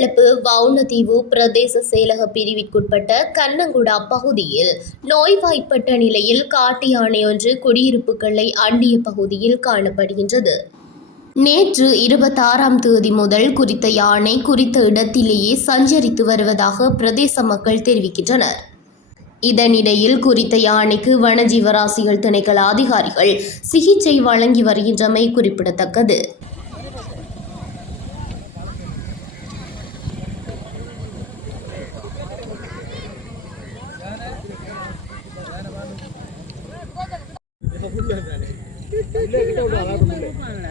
மட்டக்களப்பு வவுணதீவு பிரதேச செயலக பிரிவிற்குட்பட்ட கண்ணங்குடா பகுதியில் நோய்வாய்ப்பட்ட நிலையில் காட்டு யானை ஒன்று குடியிருப்புகளை அண்டிய பகுதியில் காணப்படுகின்றது. நேற்று 26ஆம் தேதி முதல் குறித்த யானை குறித்த இடத்திலேயே சஞ்சரித்து வருவதாக பிரதேச மக்கள் தெரிவிக்கின்றனர். இதனிடையில் குறித்த யானைக்கு வனஜீவராசிகள் திணைக்கள அதிகாரிகள் சிகிச்சை வழங்கி வருகின்றமை குறிப்பிடத்தக்கது. இல்ல கிட்ட விட்டு